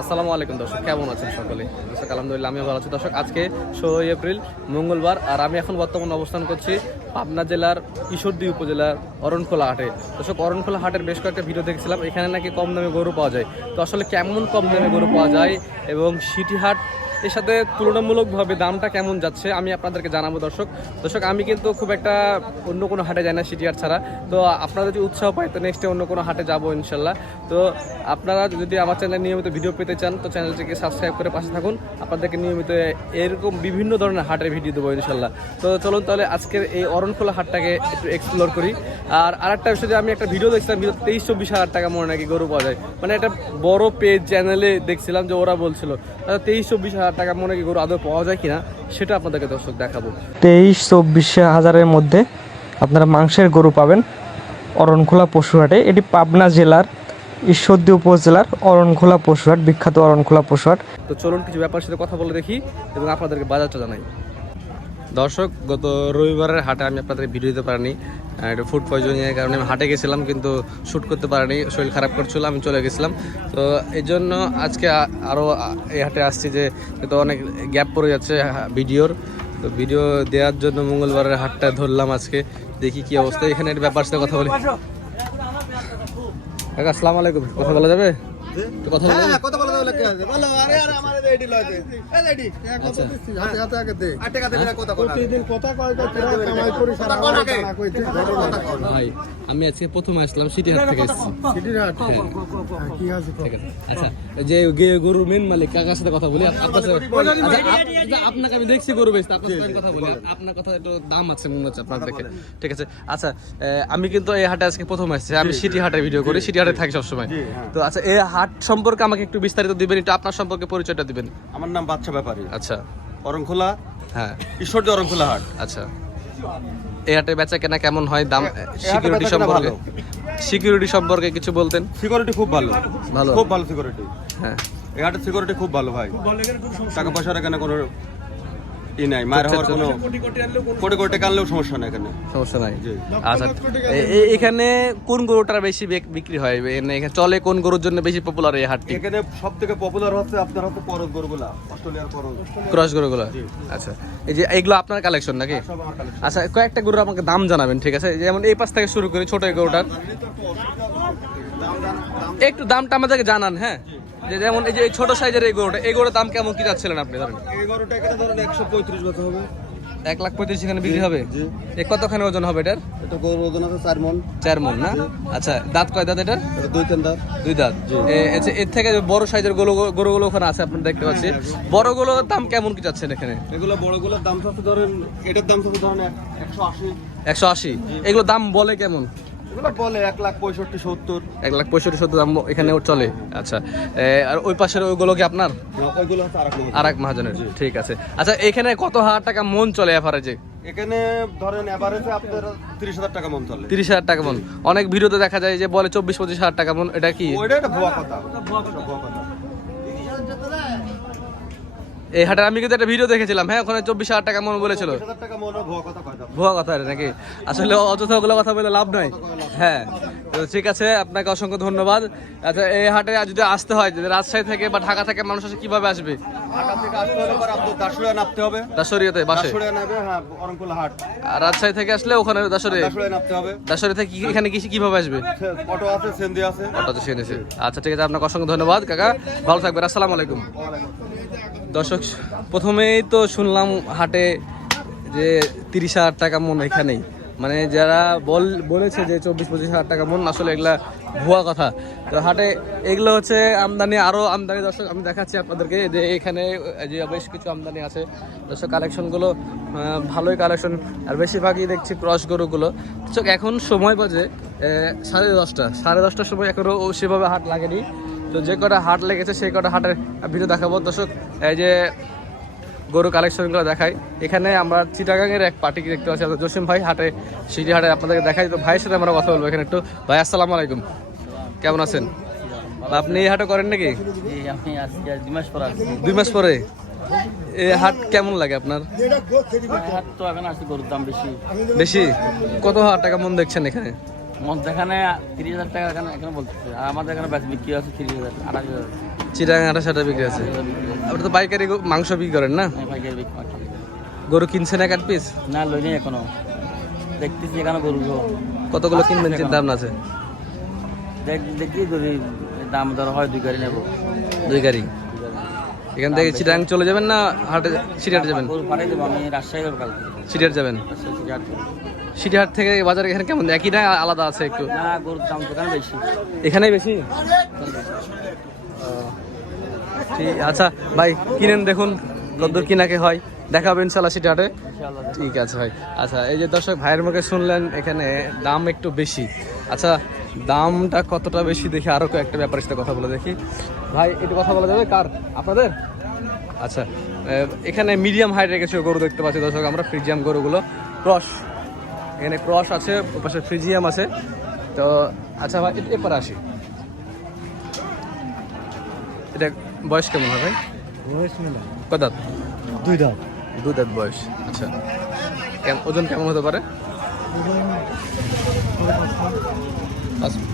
আসসালামু আলাইকুম, দর্শক। কেমন আছেন সকলে? দর্শক, আলহামদুলিল্লাহ, আমিও ভালো আছি। দর্শক, আজকে ষোলোই এপ্রিল, মঙ্গলবার, আর আমি এখন বর্তমানে অবস্থান করছি পাবনা জেলার ঈশ্বরদী উপজেলার অরণখোলা হাটে। দর্শক, অরণখোলা হাটের বেশ কয়েকটা ভিডিও দেখেছিলাম। এখানে নাকি কম দামে গরু পাওয়া যায়। তো আসলে কেমন কম দামে গরু পাওয়া যায় এবং সিটি হাট এর সাথে তুলনামূলকভাবে দামটা কেমন যাচ্ছে আমি আপনাদেরকে জানাব, দর্শক। দর্শক, আমি কিন্তু খুব একটা অন্য কোনো হাটে যাই না সিটিআর ছাড়া। তো আপনারা যদি উৎসাহ পায়, তো নেক্সটে অন্য কোনো হাটে যাব ইনশাল্লাহ। তো আপনারা যদি আমার চ্যানেলে নিয়মিত ভিডিও পেতে চান, তো চ্যানেলটিকে সাবস্ক্রাইব করে পাশে থাকুন। আপনাদেরকে নিয়মিত এরকম বিভিন্ন ধরনের হাটের ভিডিও দেবো ইনশাল্লাহ। তো চলুন তাহলে আজকের এই অরণখোলা হাটটাকে একটু এক্সপ্লোর করি। আর আরেকটা বিষয় যে আমি একটা ভিডিও দেখছিলাম ভিডিও তেইশ, চব্বিশ হাজার টাকা মনে নাকি গরু পাওয়া যায়। মানে একটা বড় পেজ চ্যানেলে দেখছিলাম যে ওরা বলছিল তেইশ, চব্বিশ হাজার টাকা মনে কি গরু আদৌ পাওয়া যায় কিনা সেটা আপনাদেরকে দর্শক দেখাবো। তেইশ চব্বিশ হাজারের মধ্যে আপনারা মাংসের গরু পাবেন অরণখোলা পশুহাটে। এটি পাবনা জেলার ঈশ্বরদী উপজেলার অরণখোলা পশুহাট বিখ্যাত অরণখোলা পশুহাট। তো চলুন কিছু ব্যাপার সাথে কথা বলে দেখি এবং আপনাদেরকে বাজারটা জানাই। দর্শক গত রবিবারের হাটে আমি আপনাদের ভিডিও দিতে পারিনি। একটু ফুড পয়জনিংয়ের কারণে আমি হাটে গেছিলাম কিন্তু শ্যুট করতে পারিনি। শরীর খারাপ করছিল আমি চলে গেছিলাম। তো এই জন্য আজকে আরও এই হাটে আসছি যে তো অনেক গ্যাপ পড়ে যাচ্ছে ভিডিওর। তো ভিডিও দেওয়ার জন্য মঙ্গলবারের হাটটা ধরলাম আজকে দেখি কি অবস্থা। এখানে একটা ব্যাপার সাথে কথা বলি। আসসালামু আলাইকুম। কথা বলা যাবে? তো কথা বলা ভাই আমি আজকে প্রথমে আসলাম সিটি হাট থেকে এসেছি। সিটির হাট কি আছে ঠিক আছে। আচ্ছা যে গরুর মেন মালিক কাকার সাথে কথা বলি? আপনাকে আমি দেখছি গরু আপনার সাথে কথা বলি। আপনার কথা একটু দাম আছে মনে হচ্ছে আপনার দেখে। ঠিক আছে? আচ্ছা আমি কিন্তু এই হাটে আজকে প্রথম আসছি। আমি সিটি হাটে ভিডিও করি সিটি হাটে থাকি সবসময়। তো আচ্ছা এই হাট সম্পর্কে আমাকে একটু বিস্তারিত দিবেন এটা আপনার সম্পর্কে পরিচয়টা দিবেন। আমার নাম বাচ্চা ব্যাপারী। আচ্ছা। অরংখোলা? হ্যাঁ। ঈশ্বরদী অরংখোলা হাট। আচ্ছা। এই হাটে বেচা কেনা কেমন হয়? দাম সিকিউরিটি সম্পর্কে সিকিউরিটি সম্পর্কে কিছু বলতেন? সিকিউরিটি খুব ভালো। ভালো। খুব ভালো সিকিউরিটি হ্যাঁ। এই হাটের সিকিউরিটি খুব ভালো ভাই। টাকা পয়সার এখানে কোনো ই নাই মায়ের হওয়ার কোনো কোটি কোটি টাকা সমস্যা নাই এখানে। সমস্যা নাই। আচ্ছা। এ- এ- এখানে কোন গরুটার বেশি বিক- বিক্রি হয়? এখানে চলে কোন গরুর জন্য বেশি পপুলার এই হাটটি? এখানে সব থেকে পপুলার হচ্ছে আপনার হচ্ছে পরশ গরুগুলা অস্ট্রেলিয়ার পরশ। ক্রস গরুগুলো? আচ্ছা। এই যে এগুলো আপনার কালেকশন নাকি? সব আমার কালেকশন আচ্ছা কয়েকটা গরুর আমাকে দাম জানাবেন ঠিক আছে? যেমন এই পাশ থেকে শুরু করি ছোট গরুটার। একটু দামটা আমাদেরকে জানান হ্যাঁ? যে যেমন এই যে ছোট সাইজের এই গরুটা এই গরুর দাম কেমন কি যাচ্ছিলেন আপনি ধরেন? এই গরুটা এখানে ধরেন একশো পঁয়ত্রিশ বছর হবে। এক লাখ পঁয়ত্রিশ এখানে বিক্রি হবে। এ কতখানি ওজন হবে এটার? এটা গরুর ওজন আছে চার মন। চার মন না? আচ্ছা দাঁত কয় দাঁত এটার? দুই তিন দাঁত। দুই দাঁত। আচ্ছা, এর থেকে বড় সাইজের গরু গরুগুলো ওখানে আছে আপনি দেখতে পাচ্ছি। বড়গুলোর দাম কেমন কি যাচ্ছেন এখানে? এগুলো বড়গুলোর দাম ধরেন এটার দাম ধরেন একশো আশি। একশো আশি। এগুলো দাম বলে কেমন? বলে এক লাখ পঁয়ষট্টি সত্তর। এক লাখ পঁয়ষট্টি সত্তর দাম এখানে চলে। আচ্ছা আর ওই পাশের ওইগুলো কি আপনার? ওইগুলো এক আর এক মহাজনের ঠিক আছে। আচ্ছা এখানে কত হাজার টাকা মন চলে এভারেজে এখানে ধরেন এভারেজে আপনার তিরিশ হাজার টাকা মন চলে। তিরিশ হাজার টাকা মন। অনেক ভিডিওতে দেখা যায় যে বলে চব্বিশ পঁচিশ হাজার টাকা মন এটা কি? ওইটা একটা ভুয়া কথা। ভুয়া কথা। এই হাটে আমি কিন্তু একটা ভিডিও দেখেছিলাম। হ্যাঁ ওখানে চব্বিশ হাজার টাকা মন বলেছিল। ভুয়া কথা নাকি? আসলে অযথা ওগুলো কথা বলে লাভ নাই। হ্যাঁ তো ঠিক আছে আপনাকে অসংখ্য ধন্যবাদ। আচ্ছা এই হাটে যদি আসতে হয় রাজশাহী থেকে বা ঢাকা থেকে মানুষ আসে কীভাবে আসবে? হ্যাঁ রাজশাহী থেকে আসলে ওখানে দাসরে থেকে এখানে কি কীভাবে আসবে? অটো আছে সেন্দি আছে। অটো শিখে আচ্ছা ঠিক আছে আপনাকে অসংখ্য ধন্যবাদ কাকা। ভালো থাকবেন আসসালামু আলাইকুম। দর্শক, প্রথমেই তো শুনলাম হাটে যে তিরিশ হাজার টাকা মন এখানেই। মানে যারা বল, বলেছে যে চব্বিশ, পঁচিশ হাজার টাকা মন, আসলে এগুলা ভুয়া কথা। তো হাটে এগুলো হচ্ছে আমদানি আরও আমদানি। দর্শক, আমি দেখাচ্ছি আপনাদেরকে যে এখানে যে বেশ কিছু আমদানি আছে। দর্শক, কালেকশনগুলো ভালোই কালেকশন। আর বেশিরভাগই দেখছি ক্রস গরুগুলো। দর্শক, এখন সময় বাজে সাড়ে দশটা। সাড়ে দশটার সময় এখনও সেভাবে হাট লাগেনি। তো যে কটা হাট লেগেছে সেই কটা হাটের ভিডিও দেখাবো। দর্শক এই যে গরু কালেকশনগুলো দেখাই। এখানে আমরা চিটাগাংয়ের এক পার্টিকে দেখতে পাচ্ছি আমাদের জসিম ভাই হাটে সিটি হাটে আপনাদেরকে দেখাই। তো ভাইয়ের সাথে আমরা কথা বলব এখানে একটু। ভাই আসসালামু আলাইকুম। কেমন আছেন? আপনি এই হাটে করেন নাকি? দুই মাস পর এই হাট কেমন লাগে আপনার? হাট বেশি। বেশি? কত হাজার টাকা মন দেখছেন এখানে? যেখানে তিরিশ হাজার টাকা এখানে এখানে বলতেছে। আর আমাদের এখানে ব্যাচ বিক্রি আছে তিরিশ হাজার আঠাশ হাজার। চিটাং আটা সাটা বিক্রি আছে। আপনি তো পাইকারি মাংস বিক্রি করেন না? পাইকারি বিক্রি। গরু কিনছেন এক আট পিস? না লইনি এখনও। দেখতেছি এখানে গরু কতগুলো কিনবেন চিন্তা ভাবনা আছে? দেখ দেখি যদি দাম দর হয় দুই গাড়ি নেব। দুই গাড়ি। এখান থেকে চিটাং চলে যাবেন না হাটে সিটিহাটে যাবেন? সিটিহাট যাবেন। সিটিহাট থেকে। বাজার এখানে কেমন? একই না আলাদা আছে একটু? এখানেই বেশি? ঠিক আচ্ছা ভাই কিনেন দেখুন কতদূর কিনাকে হয়। দেখা হবে ইনশাল্লাহ সিটিহাটে ঠিক আছে ভাই। আচ্ছা এই যে দর্শক ভাইয়ের মুখে শুনলেন এখানে দাম একটু বেশি। আচ্ছা দামটা কতটা বেশি দেখি আরও একটা ব্যাপারের সাথে কথা বলে দেখি। ভাই একটু কথা বলা যাবে? কার? আপনাদের? আচ্ছা এখানে মিডিয়াম হাইটের কিছু গরু দেখতে পাচ্ছি দর্শক আমরা ফ্রিজিয়াম গরুগুলো। ক্রস এখানে ক্রস আছে পাশে ফ্রিজিয়াম আছে। তো আচ্ছা ভাই এরপরে আসি। এটা বয়স কেমন হবে কত দাঁত? দুই দাঁত। দু দাঁত বয়স আচ্ছা। কেম- ওজন কেমন হতে পারে?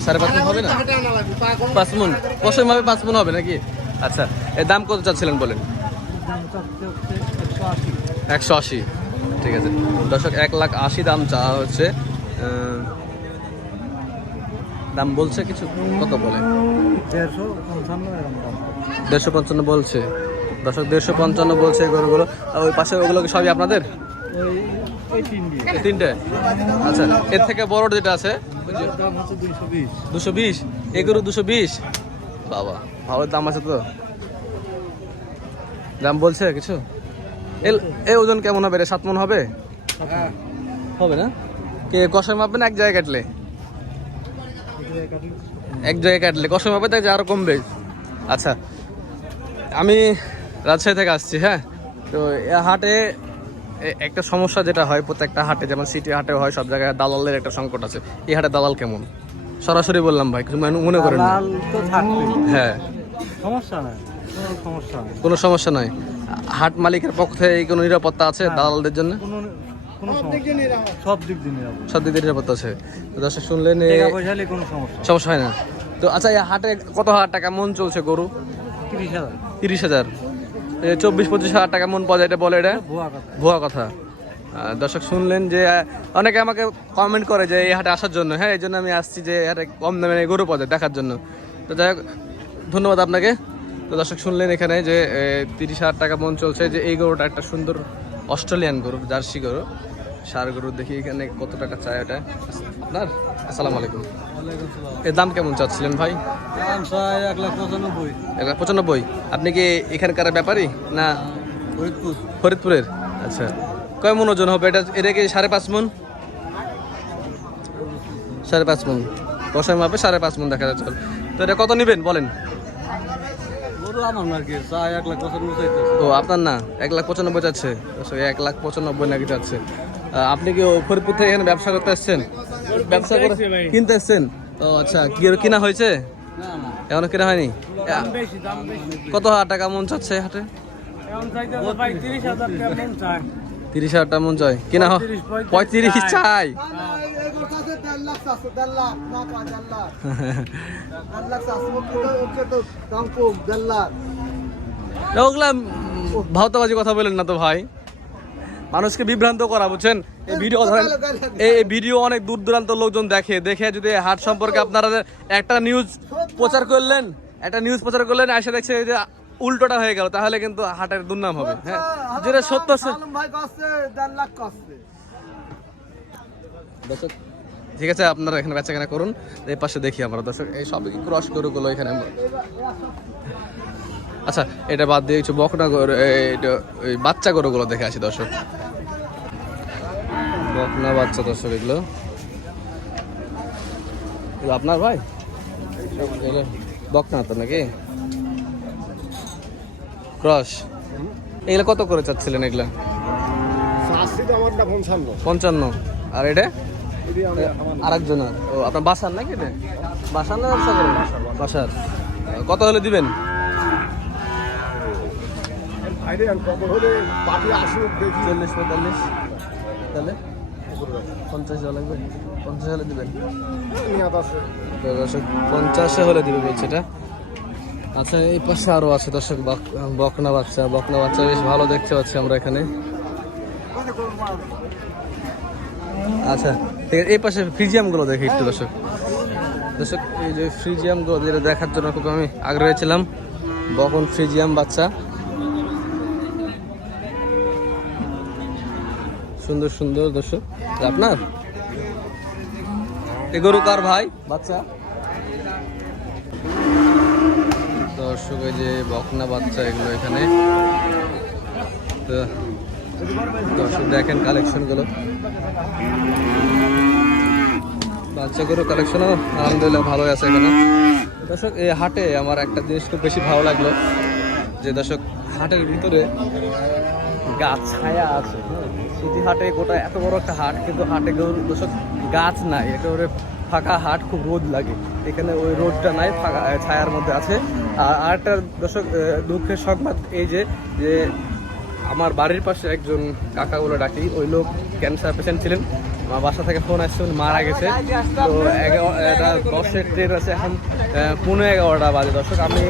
সাড়ে পাঁচ মন হবে না? পাঁচ মন। পাঁচ মন হবে নাকি? আচ্ছা এর দাম কত চাচ্ছিলেন বলেন? একশো আশি। ঠিক আছে। দর্শক, এক লাখ আশি দাম চাওয়া হচ্ছে। দাম বলছে কিছু? কত বলে? দেড়শো পঞ্চান্ন বলছে। দর্শক, দেড়শো পঞ্চান্ন বলছে গরুগুলো। আর ওই পাশে ওগুলো সবই আপনাদের? তিনটে। আচ্ছা এর থেকে বড় যেটা আছে? দুশো বিশ? এই গরু দুশো বিশ? বাবা, ভালো দাম আছে তো। দাম বলছে কিছু? এ ওজন কেমন হবে রে? সাত মন হবে? হবে না? কে কষায় মাপবে না এক জায়গায় কাটলে? এক জায়গায় কাটলে। কষায় মাপবে তাই আরও কমবে। আচ্ছা আমি রাজশাহী থেকে আসছি হ্যাঁ? তো হাটে একটা সমস্যা যেটা হয় প্রত্যেকটা হাটে যেমন সিটি হাটে হয় সব জায়গায় দালালের একটা সংকট আছে। এই হাটে দালাল কেমন? সরাসরি বললাম ভাই কিছু মনে- করেন না। হ্যাঁ। সমস্যা নাই। কোনো সমস্যা নেই। কোনো সমস্যা নয় হাট মালিকের পক্ষ থেকে কোনো নিরাপত্তা আছে দালালদের জন্য? কোনো কোনো সমস্যা সব দিক দিয়ে নিরাপদ। সব দিকে নিরাপত্তা আছে। দর্শক শুনলেন সমস্যা হয় না। তো আচ্ছা এই হাটে কত হাজার টাকা মন চলছে গরু? তিরিশ হাজার। তিরিশ হাজার। এই চব্বিশ পঁচিশ হাজার টাকা মন পাওয়া যায় এটা বলে এটা? ভুয়া কথা। ভুয়া কথা। আহ, দর্শক শুনলেন যে অনেকে আমাকে কমেন্ট করে যে এই হাটে আসার জন্য। হ্যাঁ এই জন্য আমি আসছি যে এই হাটে কম দামে গরু পাওয়া যায় দেখার জন্য। তো যাই হোক ধন্যবাদ আপনাকে। তো দর্শক শুনলেন এখানে যে তিরিশ হাজার টাকা মন চলছে যে এই গরুটা একটা সুন্দর অস্ট্রেলিয়ান গরু জার্সি গরু। সার গরু দেখি এখানে কত টাকা চায় ওটা। আপনার? আসসালামু আলাইকুম। এর দাম কেমন চাচ্ছিলেন ভাই? এক লাখ পঁচানব্বই। এক লাখ পঁচানব্বই। আপনি কি এখানকার ব্যাপারী না? ফরিদপুর। ফরিদপুরের? আচ্ছা। কয় মন ওজন হবে? এটা এটা কি সাড়ে পাঁচ মন? সাড়ে পাঁচ মন। কষাই মাপে সাড়ে পাঁচ মন দেখা যাচ্ছে। তো এটা কত নেবেন বলেন গরু আমার না কি চা এক লাখ পঁচানব্বই ও আপনার না? এক লাখ পঁচানব্বই যাচ্ছে। এক লাখ পঁচানব্বই নাকি যাচ্ছে। আপনি কি ফরিদপুর থেকে এখানে ব্যবসা করতে আসছেন ব্যবসা করে কিনতে আসছেন ও আচ্ছা কি কিনা হয়েছে? এখনও কেনা হয়নি? কত হাজার টাকা মন চাচ্ছে হাটে? তিরিশ হাজার টাকা মন চাই। কিনা পঁয়ত্রিশ চাই। ওগুলা ভাওতাবাজি কথা বলেন না তো ভাই। মানুষকে বিভ্রান্ত করা বুঝছেন? এই ভিডিও এই ভিডিও অনেক দূর দূরান্ত লোকজন দেখে। দেখে যদি হাট সম্পর্কে আপনারা একটা নিউজ প্রচার করলেন একটা নিউজ প্রচার করলেন এসে দেখছে যে উল্টোটা হয়ে গেল তাহলে কিন্তু হাটের দুর্নাম হবে। হ্যাঁ যেটা সত্য দর্শক ঠিক আছে আপনারা এখানে বেচা কেনা করুন এই পাশে দেখি আমরা। দর্শক এই সব ক্রস গরুগুলো এখানে? আচ্ছা এটা বাদ দিয়ে কিছু বকনা গরু এই- বাচ্চা গরুগুলো দেখে আসি দর্শক। বকনা বাচ্চা দর্শক এগুলো আপনার ভাই? বকনা তো নাকি? ক্রস। এগুলো কত করে চাচ্ছিলেন এগুলা? পঞ্চান্ন। আর এটা? আরেকজনের। ও আপনার বাসার নাকি এটা? বাসার না ব্যবসা করেন? বাসার। কত হলে দিবেন? চল্লিশ পঁয়তাল্লিশ। তাহলে? পঞ্চাশ লাগবে? পঞ্চাশ হলে দিবেন? পঞ্চাশে হলে দিবে বলছে এটা? আচ্ছা এই পাশে আরও আছে দর্শক, বক- বকনা বাচ্চা বকনা বাচ্চা বেশ ভালো দেখতে পাচ্ছি আমরা এখানে। আচ্ছা ঠিক আছে, এই পাশে ফ্রিজিয়ামগুলো দেখি একটু, দর্শক। দর্শক, এই যে ফ্রিজিয়ামগুলো যেটা দেখার জন্য খুব আমি আগ্রহী ছিলাম, বকন ফ্রিজিয়াম বাচ্চা। সুন্দর সুন্দর, দর্শক। আপনার? এ গরু কার ভাই, বাচ্চা? দর্শক যে বকনা বাচ্চা এগুলো এখানে। তো দর্শক, দেখেন কালেকশনগুলো বাচ্চা গরু কালেকশনও আলহামদুলিল্লাহ ভালোই আছে এখানে। দর্শক, এই হাটে আমার একটা জিনিস খুব বেশি ভালো লাগল, যে দর্শক, হাটের ভিতরে গাছ ছায়া আছে। সিটি হাটে গোটা এত বড় একটা হাট, কিন্তু হাটে দর্শক, গাছ নাই, একেবারে ফাঁকা হাট খুব রোদ লাগে। এখানে ওই রোদটা নাই, ফাঁকা ছায়ার মধ্যে আছে। আর আরেকটা দর্শক দুঃখের সংবাদ এই যে যে আমার বাড়ির পাশে একজন কাকা বলে ডাকি, ওই লোক ক্যান্সার পেশেন্ট ছিলেন। বাসা থেকে ফোন আসছে মারা গেছে। তো এগারো, এটা দশের ট্রেন আছে এখন পনেরো এগারোটা বাজে। দর্শক, আমি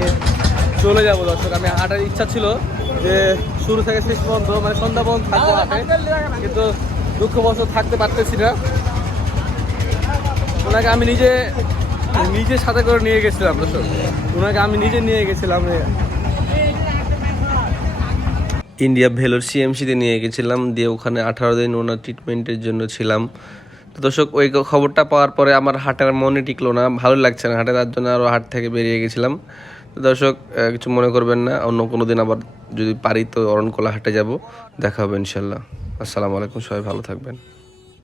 চলে যাব, দর্শক। আমি হাঁটার ইচ্ছা ছিল যে শুরু থেকে শেষ পর্যন্ত মানে সন্ধ্যা পর্যন্ত থাকব হাটে কিন্তু দুঃখ দুঃখবশত থাকতে পারতেছি না। ওনাকে আমি নিজে নিজে সাথে করে নিয়ে গেছিলাম, দর্শক। ওনাকে আমি নিজে নিয়ে গেছিলাম ইন্ডিয়া ভেলোর সিএমসিতে নিয়ে গেছিলাম, দিয়ে ওখানে আঠারো দিন ওনার ট্রিটমেন্টের জন্য ছিলাম। তো দর্শক, ওই খবরটা পাওয়ার পরে আমার হাটের মনে টিকলো না, ভালো লাগছে না হাটে তার জন্য আরও হাট থেকে বেরিয়ে গেছিলাম। তো দর্শক কিছু মনে করবেন না, অন্য কোনো দিন আবার যদি পারি তো অরণকোলা হাটে যাব, দেখা হবে ইনশাল্লাহ। আসসালামু আলাইকুম, সবাই ভালো থাকবেন।